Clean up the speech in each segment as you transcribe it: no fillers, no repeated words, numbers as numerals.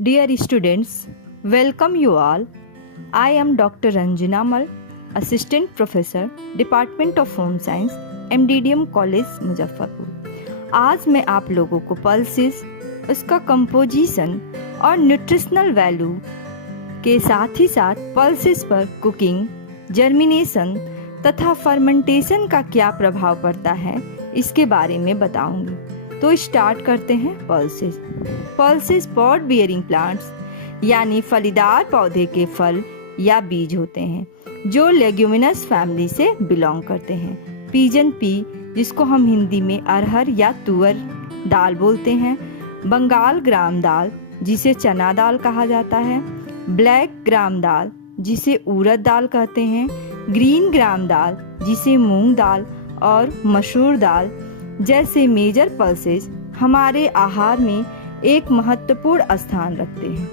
Dear students, welcome you all. I am Dr. Ranjana Mal, Assistant Professor, Department of Home Science, MDDM College, Muzaffarpur. आज मैं आप लोगों को pulses, उसका composition और न्यूट्रिशनल वैल्यू के साथ ही साथ पल्सेस पर कुकिंग, जर्मिनेशन तथा फर्मेंटेशन का क्या प्रभाव पड़ता है इसके बारे में बताऊंगी। तो स्टार्ट करते हैं। पल्सेस पॉड बियरिंग प्लांट्स यानी फलीदार पौधे के फल या बीज होते हैं जो लेग्यूमिनस फैमिली से बिलोंग करते हैं। पिजन पी, जिसको हम हिंदी में अरहर या तुअर दाल बोलते हैं, बंगाल ग्राम दाल जिसे चना दाल कहा जाता है, ब्लैक ग्राम दाल जिसे उड़द दाल कहते हैं, ग्रीन ग्राम दाल जिसे मूंग दाल और मसूर दाल जैसे मेजर पल्सेस हमारे आहार में एक महत्वपूर्ण स्थान रखते हैं।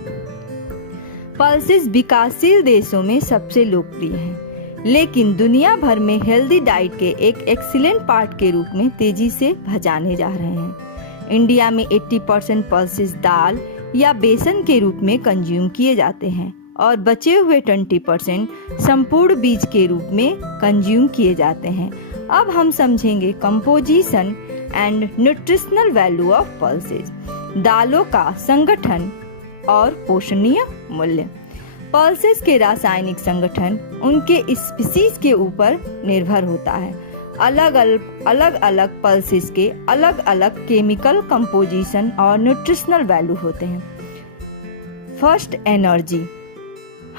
पल्सेस विकासशील देशों में सबसे लोकप्रिय हैं, लेकिन दुनिया भर में हेल्दी डाइट के एक एक्सीलेंट पार्ट के रूप में तेजी से जाने जा रहे हैं। इंडिया में 80% पल्सेस दाल या बेसन के रूप में कंज्यूम किए जाते हैं और बचे हुए 20% संपूर्ण बीज के रूप में कंज्यूम किए जाते हैं। अब हम समझेंगे composition and nutritional value of pulses, दालों का संगठन और पोषणीय मूल्य। पल्सेस के रासायनिक संगठन उनके स्पीसीज के ऊपर निर्भर होता है। अलग अलग पल्सेस के अलग अलग केमिकल कंपोजिशन और न्यूट्रिशनल वैल्यू होते हैं। First, energy.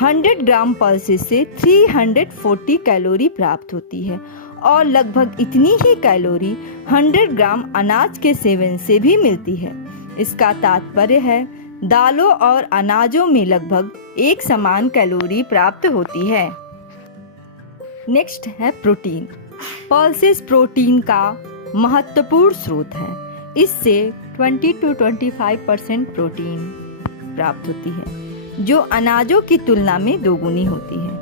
100 ग्राम पल्सेस से 340 कैलोरी प्राप्त होती है और लगभग इतनी ही कैलोरी 100 ग्राम अनाज के सेवन से भी मिलती है। इसका तात्पर्य है दालों और अनाजों में लगभग एक समान कैलोरी प्राप्त होती है। नेक्स्ट है प्रोटीन। पल्सेस प्रोटीन का महत्वपूर्ण स्रोत है। इससे 20 to 25% प्रोटीन प्राप्त होती है, जो अनाजों की तुलना में दोगुनी होती है।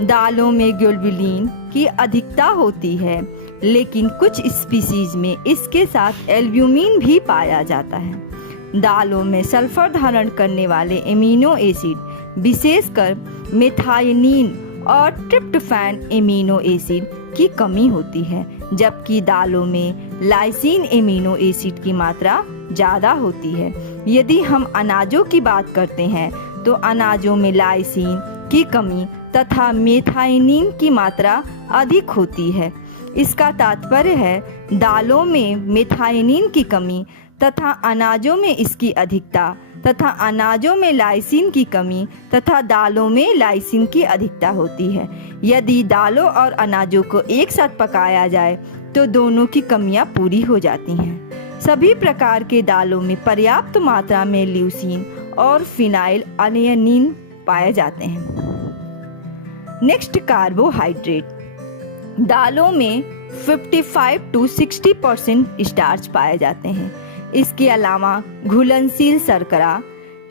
दालों में ग्लोबुलिन की अधिकता होती है, लेकिन कुछ स्पीसीज में इसके साथ एल्ब्यूमिन भी पाया जाता है। दालों में सल्फर धारण करने वाले एमिनो एसिड, विशेषकर मेथायोनिन और ट्रिप्टोफैन एमिनो एसिड की कमी होती है, जबकि दालों में लाइसिन एमिनो एसिड की मात्रा ज़्यादा होती है। यदि हम अनाजों की बात करते हैं तो अनाजों में लाइसिन की कमी तथा मेथायोनिन की मात्रा अधिक होती है। इसका तात्पर्य है दालों में मेथायोनिन की कमी तथा अनाजों में इसकी अधिकता, तथा अनाजों में लाइसिन की कमी तथा दालों में लाइसिन की अधिकता होती है। यदि दालों और अनाजों को एक साथ पकाया जाए तो दोनों की कमियां पूरी हो जाती हैं। सभी प्रकार के दालों में पर्याप्त मात्रा में ल्यूसीन और फिनाइल अलानिन पाए जाते हैं। Next, carbohydrate. दालों में 55 to 60% स्टार्च पाए जाते हैं। इसके अलावा घुलनशील शर्करा,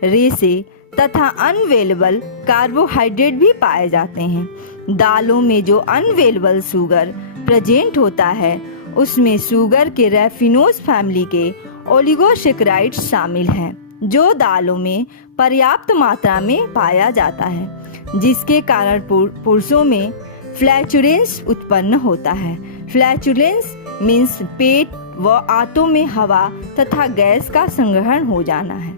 रेशे तथा अनवेलेबल कार्बोहाइड्रेट भी पाए जाते हैं। दालों में जो अनवेलेबल शुगर प्रेजेंट होता है उसमें शुगर के रैफिनोज फैमिली के ओलिगोसैकेराइड्स शामिल हैं, जो दालों में पर्याप्त मात्रा में पाया जाता है, जिसके कारण पुरुषों में फ्लैचुलेंस उत्पन्न होता है। फ्लैचुलेंस मीन्स पेट व आंतों में हवा तथा गैस का संग्रहण हो जाना है।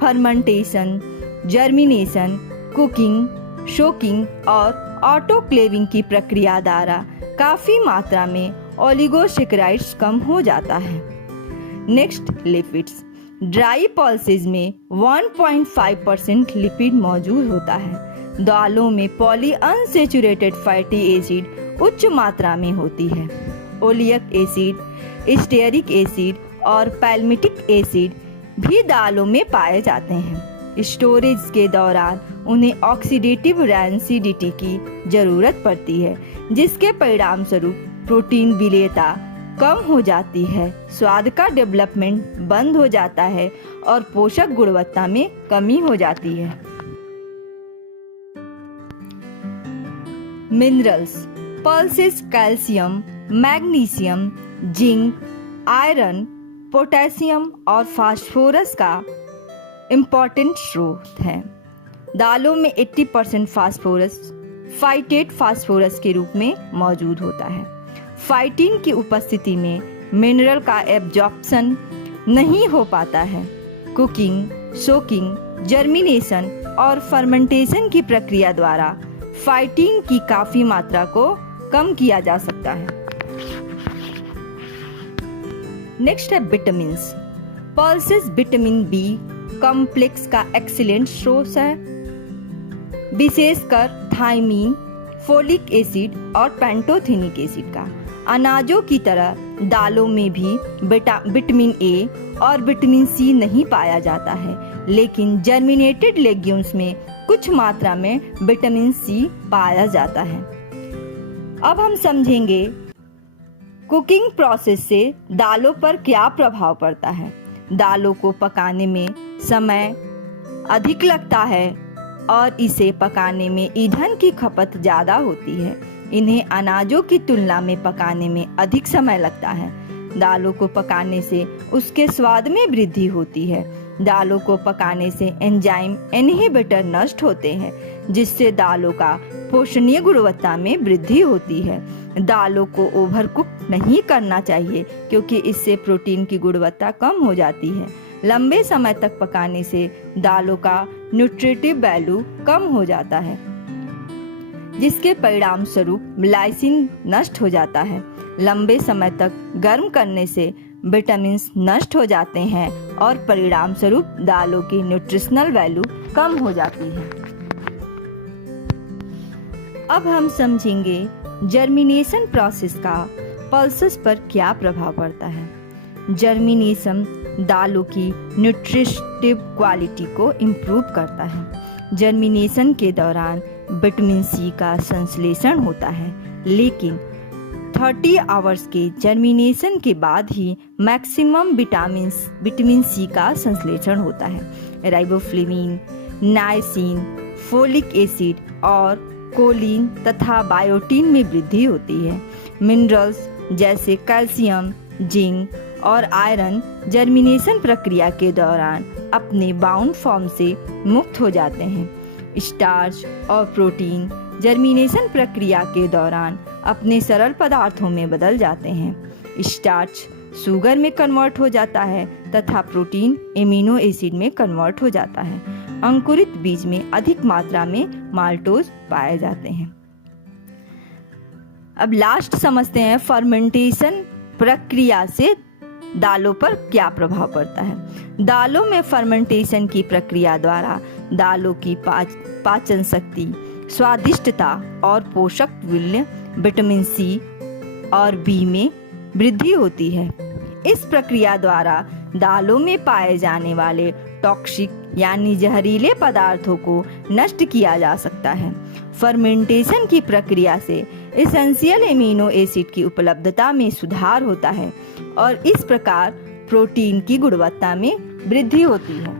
फर्मेंटेशन, जर्मिनेशन, कुकिंग, सोकिंग और ऑटोक्लेविंग की प्रक्रिया द्वारा काफ़ी मात्रा में ओलिगोसैकेराइड्स कम हो जाता है। Next, lipids. ड्राई पल्सेस में 1.5% लिपिड मौजूद होता है। दालों में पॉलीअनसैचुरेटेड फैटी एसिड उच्च मात्रा में होती है। ओलिक एसिड, स्टेरिक एसिड और पैल्मिटिक एसिड भी दालों में पाए जाते हैं। स्टोरेज के दौरान उन्हें ऑक्सीडेटिव रैंसिडिटी की जरूरत पड़ती है, जिसके परिणाम स्वरूप प्रोटीन विलेयता कम हो जाती है, स्वाद का डेवलपमेंट बंद हो जाता है और पोषक गुणवत्ता में कमी हो जाती है। Minerals. Pulses calcium, magnesium, zinc, iron, potassium और फास्फोरस का इम्पॉर्टेंट स्रोत हैं। दालों में 80% फास्फोरस फाइटेट फास्फोरस के रूप में मौजूद होता है। फाइटिन की उपस्थिति में मिनरल का एब्जॉर्प्शन नहीं हो पाता है। कुकिंग, सोकिंग, जर्मिनेशन और फर्मेंटेशन की प्रक्रिया द्वारा फाइटिन की काफ़ी मात्रा को कम किया जा सकता है। नेक्स्ट है vitamins. Pulses vitamin B complex का एक्सीलेंट सोर्स है। विशेषकर थायमीन, फोलिक एसिड और पेंटोथेनिक एसिड का। अनाजों की तरह दालों में भी विटामिन ए और विटामिन सी नहीं पाया जाता है, लेकिन जर्मिनेटेड लेग्यूम्स में कुछ मात्रा में विटामिन सी पाया जाता है। अब हम समझेंगे कुकिंग प्रोसेस से दालों पर क्या प्रभाव पड़ता है। दालों को पकाने में समय अधिक लगता है और इसे पकाने में ईंधन की खपत ज़्यादा होती है। इन्हें अनाजों की तुलना में पकाने में अधिक समय लगता है। दालों को पकाने से उसके स्वाद में वृद्धि होती है। दालों को पकाने से एंजाइम इनहिबिटर नष्ट होते हैं, जिससे दालों का पोषणीय गुणवत्ता में वृद्धि होती है। दालों को ओवरकुक नहीं करना चाहिए, क्योंकि इससे प्रोटीन की गुणवत्ता कम हो जाती है। लंबे समय तक पकाने से दालों का न्यूट्रिटिव वैल्यू कम हो जाता है, जिसके परिणाम स्वरूप लाइसिन नष्ट हो जाता है। लंबे समय तक गर्म करने से विटामिन्स नष्ट हो जाते हैं और परिणाम स्वरूप दालों की न्यूट्रिशनल वैल्यू कम हो जाती है। अब हम समझेंगे जर्मिनेशन प्रोसेस का पल्सेस पर क्या प्रभाव पड़ता है। जर्मिनेशन दालों की न्यूट्रिटिव क्वालिटी को इम्प्रूव करता है। जर्मिनेशन के दौरान विटामिन सी का संश्लेषण होता है, लेकिन 30 आवर्स के जर्मिनेशन के बाद ही मैक्सिमम विटामिन सी का संश्लेषण होता है। राइबोफ्लेविन, नाइसिन, फोलिक एसिड और कोलिन तथा बायोटिन में वृद्धि होती है। मिनरल्स जैसे कैल्शियम, जिंक और आयरन जर्मिनेशन प्रक्रिया के दौरान अपने बाउंड फॉर्म से मुक्त हो जाते हैं। स्टार्च और प्रोटीन जर्मिनेशन प्रक्रिया के दौरान अपने सरल पदार्थों में बदल जाते हैं। स्टार्च शुगर में कन्वर्ट हो जाता है तथा प्रोटीन एमिनो एसिड में कन्वर्ट हो जाता है। अंकुरित बीज में अधिक मात्रा में माल्टोज पाए जाते हैं। अब लास्ट समझते हैं फर्मेंटेशन प्रक्रिया से दालों पर क्या प्रभाव पड़ता है। दालों में फर्मेंटेशन की प्रक्रिया द्वारा दालों की पाचन शक्ति, स्वादिष्टता और पोषक मूल्य विटामिन सी और बी में वृद्धि होती है। इस प्रक्रिया द्वारा दालों में पाए जाने वाले टॉक्सिक यानी जहरीले पदार्थों को नष्ट किया जा सकता है। फर्मेंटेशन की प्रक्रिया से एसेंशियल एमिनो एसिड की उपलब्धता में सुधार होता है और इस प्रकार प्रोटीन की गुणवत्ता में वृद्धि होती है।